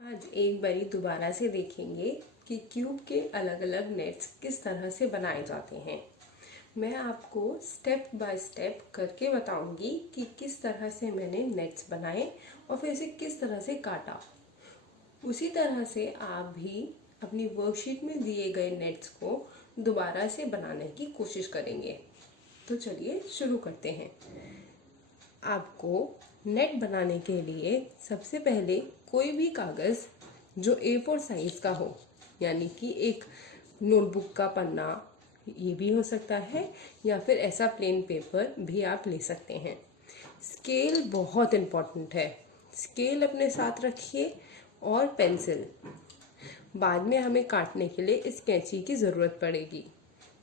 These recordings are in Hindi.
आज एक बारी दोबारा से देखेंगे कि क्यूब के अलग अलग नेट्स किस तरह से बनाए जाते हैं। मैं आपको स्टेप बाय स्टेप करके बताऊंगी कि किस तरह से मैंने नेट्स बनाए और फिर इसे किस तरह से काटा। उसी तरह से आप भी अपनी वर्कशीट में दिए गए नेट्स को दोबारा से बनाने की कोशिश करेंगे। तो चलिए शुरू करते हैं। आपको नेट बनाने के लिए सबसे पहले कोई भी कागज़ जो A4 साइज़ का हो, यानी कि एक नोटबुक का पन्ना, ये भी हो सकता है, या फिर ऐसा प्लेन पेपर भी आप ले सकते हैं। स्केल बहुत इम्पॉर्टेंट है। स्केल अपने साथ रखिए और पेंसिल। बाद में हमें काटने के लिए इस कैंची की ज़रूरत पड़ेगी,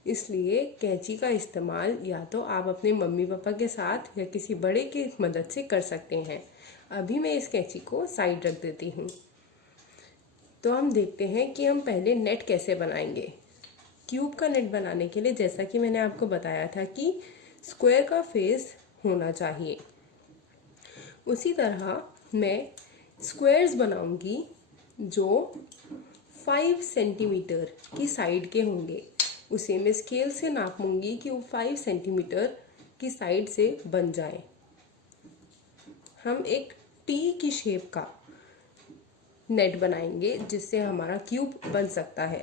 इसलिए कैंची का इस्तेमाल या तो आप अपने मम्मी पापा के साथ या किसी बड़े की मदद से कर सकते हैं। अभी मैं इस कैंची को साइड रख देती हूँ। तो हम देखते हैं कि हम पहले नेट कैसे बनाएंगे। क्यूब का नेट बनाने के लिए जैसा कि मैंने आपको बताया था कि स्क्वायर का फेस होना चाहिए, उसी तरह मैं स्क्वायर्स बनाऊंगी जो 5 सेंटीमीटर की साइड के होंगे। उसे मैं स्केल से नापूंगी कि वो 5 सेंटीमीटर की साइड से बन जाए। हम एक टी की शेप का नेट बनाएंगे जिससे हमारा क्यूब बन सकता है।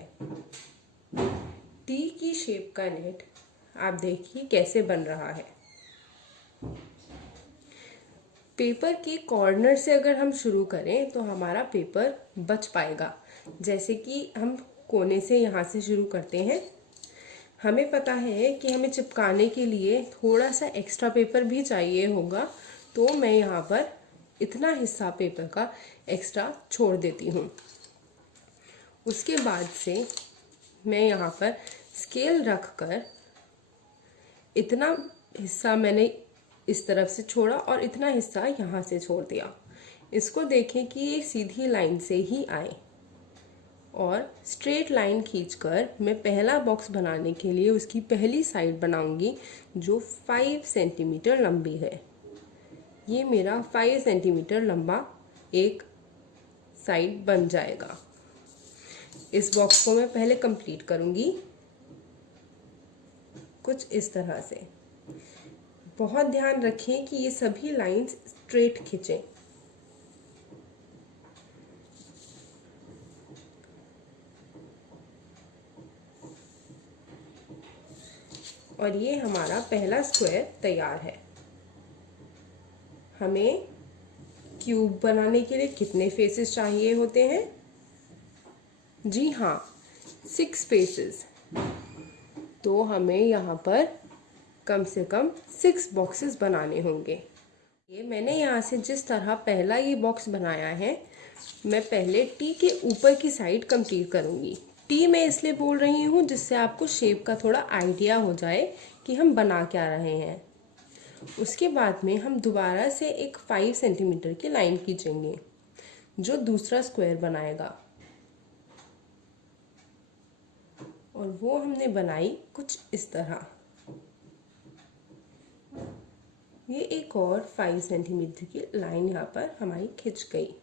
टी की शेप का नेट आप देखिए कैसे बन रहा है। पेपर के कॉर्नर से अगर हम शुरू करें तो हमारा पेपर बच पाएगा। जैसे कि हम कोने से यहाँ से शुरू करते हैं। हमें पता है कि हमें चिपकाने के लिए थोड़ा सा एक्स्ट्रा पेपर भी चाहिए होगा, तो मैं यहाँ पर इतना हिस्सा पेपर का एक्स्ट्रा छोड़ देती हूँ। उसके बाद से मैं यहाँ पर स्केल रख कर इतना हिस्सा मैंने इस तरफ से छोड़ा और इतना हिस्सा यहाँ से छोड़ दिया। इसको देखें कि ये सीधी लाइन से ही आए और स्ट्रेट लाइन खींचकर मैं पहला बॉक्स बनाने के लिए उसकी पहली साइड बनाऊंगी जो 5 सेंटीमीटर लंबी है। ये मेरा 5 सेंटीमीटर लंबा एक साइड बन जाएगा। इस बॉक्स को मैं पहले कंप्लीट करूंगी कुछ इस तरह से। बहुत ध्यान रखें कि ये सभी लाइंस स्ट्रेट खींचें। और ये हमारा पहला स्क्वायर तैयार है। हमें क्यूब बनाने के लिए कितने फेसेस चाहिए होते हैं? जी हाँ, 6 फेसेस। तो हमें यहाँ पर कम से कम 6 बॉक्सेस बनाने होंगे। ये मैंने यहाँ से जिस तरह पहला ये बॉक्स बनाया है, मैं पहले टी के ऊपर की साइड कंप्लीट करूँगी। टी मैं इसलिए बोल रही हूँ जिससे आपको शेप का थोड़ा आइडिया हो जाए कि हम बना क्या रहे हैं। उसके बाद में हम दोबारा से एक 5 सेंटीमीटर की लाइन खींचेंगे जो दूसरा स्क्वायर बनाएगा, और वो हमने बनाई कुछ इस तरह। ये एक और 5 सेंटीमीटर की लाइन यहाँ पर हमारी खिंच गई।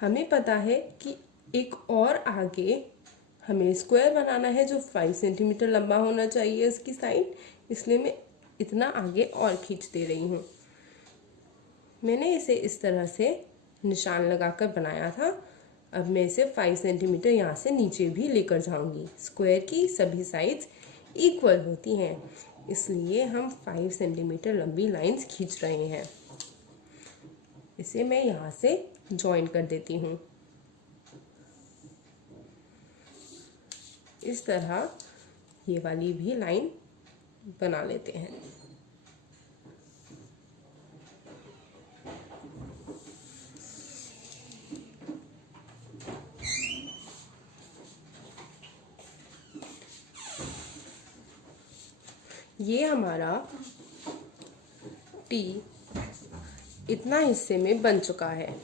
हमें पता है कि एक और आगे हमें स्क्वायर बनाना है जो 5 सेंटीमीटर लंबा होना चाहिए इसकी साइड, इसलिए मैं इतना आगे और खींच दे रही हूँ। मैंने इसे इस तरह से निशान लगाकर बनाया था। अब मैं इसे 5 सेंटीमीटर यहाँ से नीचे भी लेकर जाऊँगी। स्क्वायर की सभी साइड्स इक्वल होती हैं, इसलिए हम 5 सेंटीमीटर लंबी लाइंस खींच रहे हैं। इसे मैं यहाँ से जॉइन कर देती हूँ। इस तरह ये वाली भी लाइन बना लेते हैं। ये हमारा टी इतना हिस्से में बन चुका है।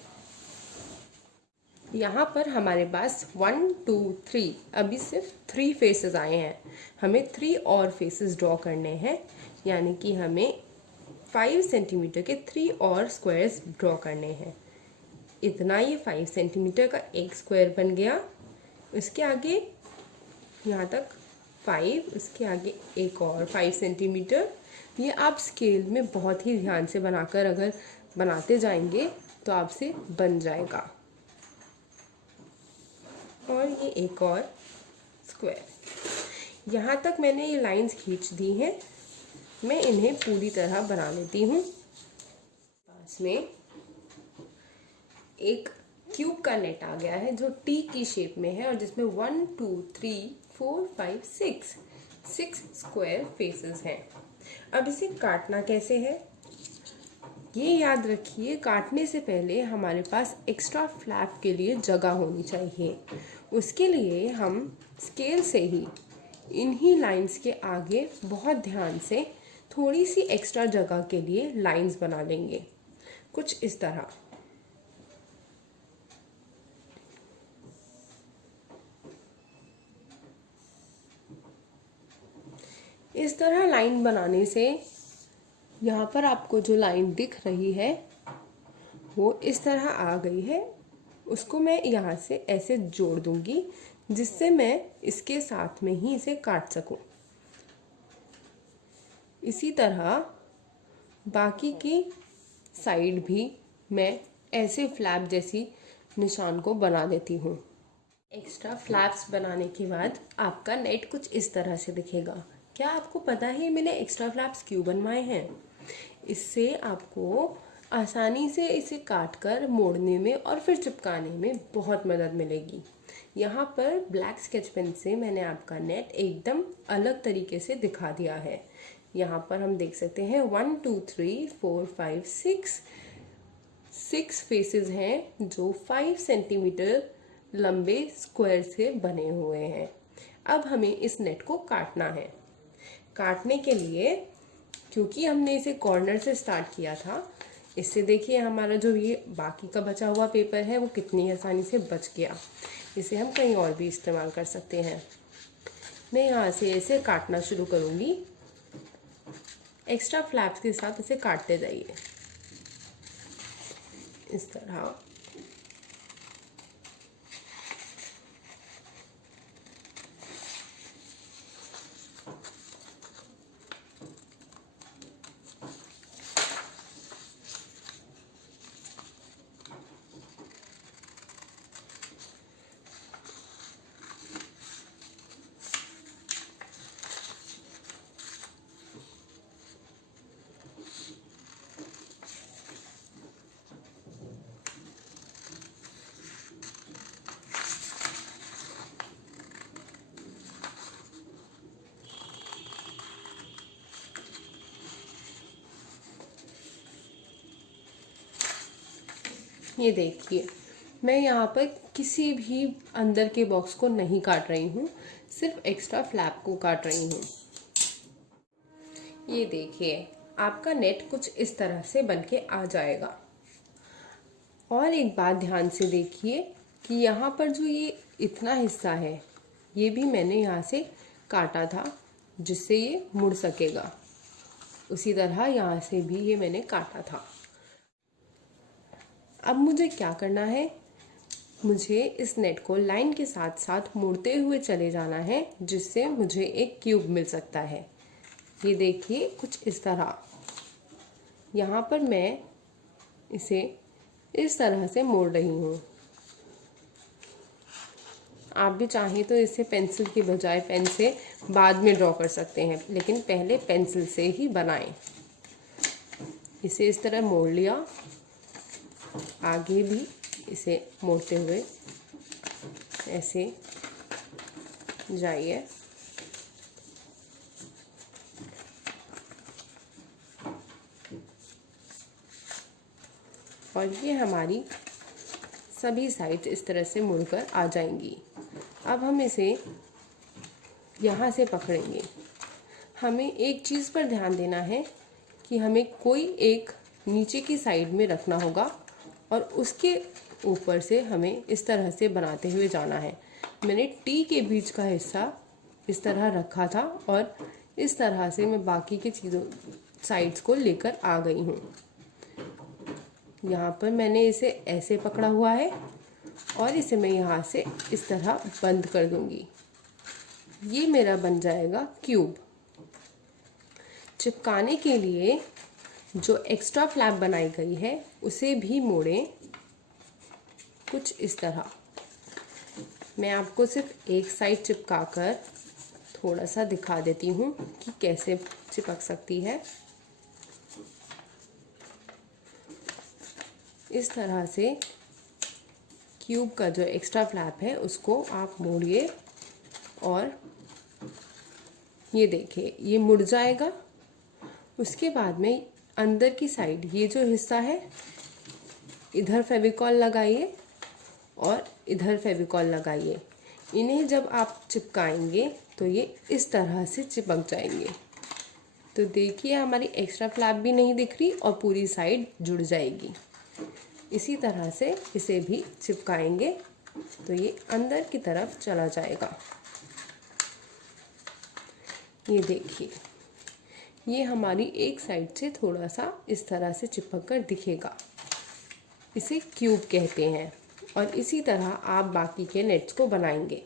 यहाँ पर हमारे पास 1 2 3 अभी सिर्फ 3 फेसेस आए हैं। हमें 3 और फेसेस ड्रॉ करने हैं, यानी कि हमें 5 सेंटीमीटर के 3 और स्क्वायर्स ड्रॉ करने हैं। इतना ये 5 सेंटीमीटर का एक स्क्वायर बन गया। उसके आगे यहाँ तक 5, उसके आगे एक और 5 सेंटीमीटर। ये आप स्केल में बहुत ही ध्यान से बनाकर अगर बनाते जाएंगे तो आपसे बन जाएगा। और ये एक और स्क्वायर। यहाँ तक मैंने ये लाइंस खींच दी हैं। मैं इन्हें पूरी तरह बना लेती हूँ। पास में एक क्यूब का नेट आ गया है जो टी की शेप में है और जिसमें 1 2 3 4 5 6 स्क्वायर फेसेस हैं। अब इसे काटना कैसे है ये याद रखिए। काटने से पहले हमारे पास एक्स्ट्रा फ्लैप के लिए जगह होनी चाहिए। उसके लिए हम स्केल से ही इन्हीं लाइंस के आगे बहुत ध्यान से थोड़ी सी एक्स्ट्रा जगह के लिए लाइंस बना लेंगे, कुछ इस तरह। इस तरह लाइन बनाने से यहाँ पर आपको जो लाइन दिख रही है वो इस तरह आ गई है। उसको मैं यहाँ से ऐसे जोड़ दूंगी जिससे मैं इसके साथ में ही इसे काट सकूं। इसी तरह बाकी की साइड भी मैं ऐसे फ्लैप जैसी निशान को बना देती हूँ। एक्स्ट्रा फ्लैप्स बनाने के बाद आपका नेट कुछ इस तरह से दिखेगा। क्या आपको पता है मैंने एक्स्ट्रा फ्लैप्स क्यों बनवाए हैं? इससे आपको आसानी से इसे काटकर मोड़ने में और फिर चिपकाने में बहुत मदद मिलेगी। यहाँ पर ब्लैक स्केच पेन से मैंने आपका नेट एकदम अलग तरीके से दिखा दिया है। यहाँ पर हम देख सकते हैं 1 2 3 4 5 6 फेसेस हैं जो 5 सेंटीमीटर लंबे स्क्वायर से बने हुए हैं। अब हमें इस नेट को काटना है। काटने के लिए क्योंकि हमने इसे कॉर्नर से स्टार्ट किया था, इससे देखिए हमारा जो ये बाकी का बचा हुआ पेपर है वो कितनी आसानी से बच गया। इसे हम कहीं और भी इस्तेमाल कर सकते हैं। मैं यहाँ से इसे काटना शुरू करूँगी। एक्स्ट्रा फ्लैप्स के साथ इसे काटते जाइए इस तरह। ये देखिए मैं यहाँ पर किसी भी अंदर के बॉक्स को नहीं काट रही हूँ, सिर्फ एक्स्ट्रा फ्लैप को काट रही हूँ। ये देखिए आपका नेट कुछ इस तरह से बनके आ जाएगा। और एक बात ध्यान से देखिए कि यहाँ पर जो ये इतना हिस्सा है ये भी मैंने यहाँ से काटा था जिससे ये मुड़ सकेगा। उसी तरह यहाँ से भी ये मैंने काटा था। अब मुझे क्या करना है, मुझे इस नेट को लाइन के साथ साथ मोड़ते हुए चले जाना है जिससे मुझे एक क्यूब मिल सकता है। ये देखिए कुछ इस तरह। यहाँ पर मैं इसे इस तरह से मोड़ रही हूँ। आप भी चाहें तो इसे पेंसिल की बजाय पेन से बाद में ड्रॉ कर सकते हैं, लेकिन पहले पेंसिल से ही बनाएं। इसे इस तरह मोड़ लिया। आगे भी इसे मोड़ते हुए ऐसे जाइए। और ये हमारी सभी साइड्स इस तरह से मुड़कर आ जाएंगी। अब हम इसे यहाँ से पकड़ेंगे। हमें एक चीज़ पर ध्यान देना है कि हमें कोई एक नीचे की साइड में रखना होगा और उसके ऊपर से हमें इस तरह से बनाते हुए जाना है। मैंने टी के बीच का हिस्सा इस तरह रखा था और इस तरह से मैं बाकी की चीज़ों साइड्स को लेकर आ गई हूँ। यहाँ पर मैंने इसे ऐसे पकड़ा हुआ है और इसे मैं यहाँ से इस तरह बंद कर दूंगी। ये मेरा बन जाएगा क्यूब। चिपकाने के लिए जो एक्स्ट्रा फ्लैप बनाई गई है उसे भी मोड़ें कुछ इस तरह। मैं आपको सिर्फ एक साइड चिपकाकर थोड़ा सा दिखा देती हूँ कि कैसे चिपक सकती है। इस तरह से क्यूब का जो एक्स्ट्रा फ्लैप है उसको आप मोड़िए और ये देखिए ये मुड़ जाएगा। उसके बाद में अंदर की साइड ये जो हिस्सा है इधर फेविकॉल लगाइए और इधर फेविकॉल लगाइए। इन्हें जब आप चिपकाएंगे तो ये इस तरह से चिपक जाएंगे। तो देखिए हमारी एक्स्ट्रा फ्लैप भी नहीं दिख रही और पूरी साइड जुड़ जाएगी। इसी तरह से इसे भी चिपकाएंगे तो ये अंदर की तरफ चला जाएगा। ये देखिए ये हमारी एक साइड से थोड़ा सा इस तरह से चिपक कर दिखेगा। इसे क्यूब कहते हैं और इसी तरह आप बाकी के नेट्स को बनाएंगे।